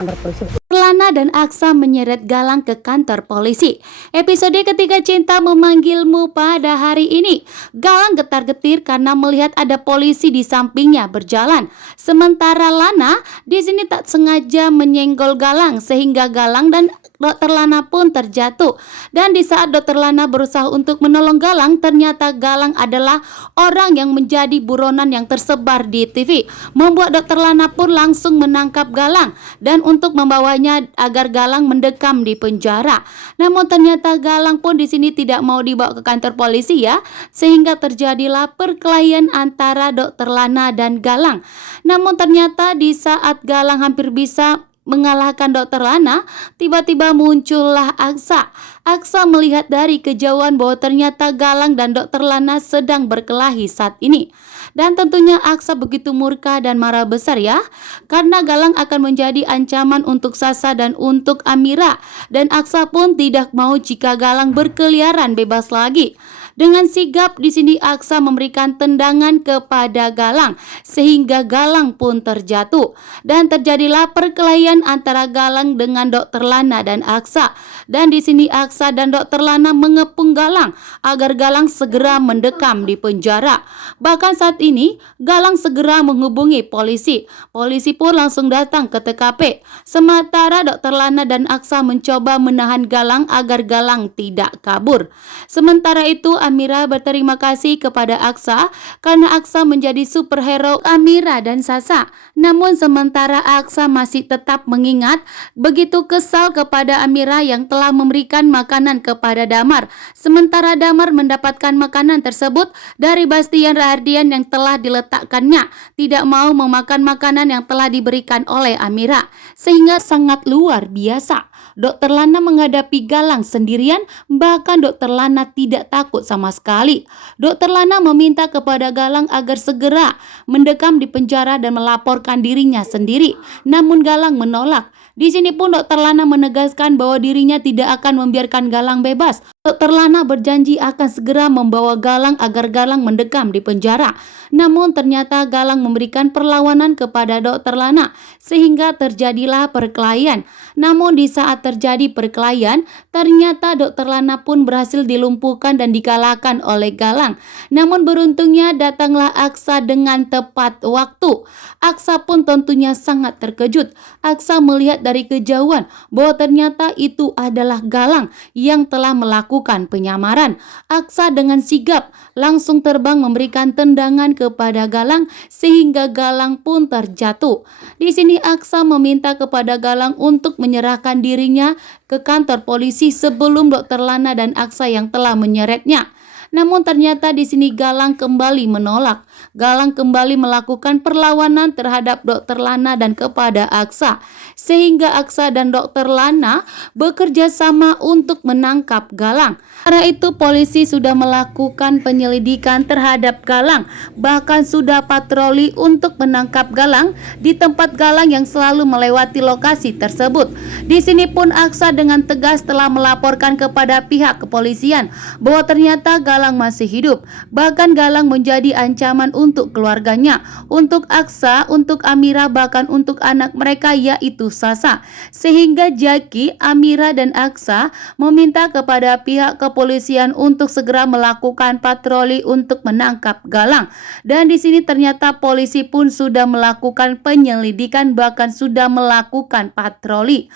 kantor polisi. Lana dan Aksa menyeret Galang ke kantor polisi. Episode Ketika Cinta Memanggilmu pada hari ini. Galang getar-getir karena melihat ada polisi di sampingnya berjalan. Sementara Lana di sini tak sengaja menyenggol Galang sehingga Galang dan Dokter Lana pun terjatuh. Dan di saat Dokter Lana berusaha untuk menolong Galang, ternyata Galang adalah orang yang menjadi buronan yang tersebar di TV. Membuat Dokter Lana pun langsung menangkap Galang dan untuk membawanya agar Galang mendekam di penjara. Namun ternyata Galang pun di sini tidak mau dibawa ke kantor polisi ya, sehingga terjadilah perkelahian antara Dokter Lana dan Galang. Namun ternyata di saat Galang hampir bisa mengalahkan Dokter Lana, tiba-tiba muncullah Aksa. Aksa melihat dari kejauhan bahwa ternyata Galang dan Dokter Lana sedang berkelahi saat ini. Dan tentunya Aksa begitu murka dan marah besar ya, karena Galang akan menjadi ancaman untuk Sasa dan untuk Amira. Dan Aksa pun tidak mau jika Galang berkeliaran bebas lagi. Dengan sigap di sini Aksa memberikan tendangan kepada Galang sehingga Galang pun terjatuh dan terjadilah perkelahian antara Galang dengan Dokter Lana dan Aksa. Dan di sini Aksa dan Dokter Lana mengepung Galang agar Galang segera mendekam di penjara. Bahkan saat ini Galang segera menghubungi polisi. Polisi pun langsung datang ke TKP. Sementara Dokter Lana dan Aksa mencoba menahan Galang agar Galang tidak kabur. Sementara itu Amira berterima kasih kepada Aksa karena Aksa menjadi superhero Amira dan Sasa. Namun sementara Aksa masih tetap mengingat begitu kesal kepada Amira yang telah memberikan makanan kepada Damar. Sementara Damar mendapatkan makanan tersebut dari Bastian Rahardian yang telah diletakkannya, tidak mau memakan makanan yang telah diberikan oleh Amira, sehingga sangat luar biasa. Dokter Lana menghadapi Galang sendirian, bahkan Dokter Lana tidak takut sama sekali. Dokter Lana meminta kepada Galang agar segera mendekam di penjara dan melaporkan dirinya sendiri. Namun Galang menolak. Di sini pun Dokter Lana menegaskan bahwa dirinya tidak akan membiarkan Galang bebas. Dokter Lana berjanji akan segera membawa Galang agar Galang mendekam di penjara. Namun ternyata Galang memberikan perlawanan kepada Dokter Lana sehingga terjadilah perkelahian. Namun di saat terjadi perkelahian, ternyata Dokter Lana pun berhasil dilumpuhkan dan dikalahkan oleh Galang. Namun beruntungnya datanglah Aksa dengan tepat waktu. Aksa pun tentunya sangat terkejut. Aksa melihat dari kejauhan bahwa ternyata itu adalah Galang yang telah melakukan penyamaran. Aksa dengan sigap langsung terbang memberikan tendangan kepada Galang sehingga Galang pun terjatuh. Di sini Aksa meminta kepada Galang untuk menyerahkan dirinya ke kantor polisi sebelum Dokter Lana dan Aksa yang telah menyeretnya. Namun ternyata di sini Galang kembali menolak. Galang kembali melakukan perlawanan terhadap Dokter Lana dan kepada Aksa, sehingga Aksa dan Dokter Lana bekerja sama untuk menangkap Galang. Karena itu polisi sudah melakukan penyelidikan terhadap Galang, bahkan sudah patroli untuk menangkap Galang di tempat Galang yang selalu melewati lokasi tersebut. Di sini pun Aksa dengan tegas telah melaporkan kepada pihak kepolisian bahwa ternyata Galang masih hidup. Bahkan Galang menjadi ancaman untuk keluarganya, untuk Aksa, untuk Amira, bahkan untuk anak mereka yaitu Sasa. Sehingga Jaki, Amira dan Aksa meminta kepada pihak kepolisian untuk segera melakukan patroli untuk menangkap Galang. Dan di sini ternyata polisi pun sudah melakukan penyelidikan, bahkan sudah melakukan patroli.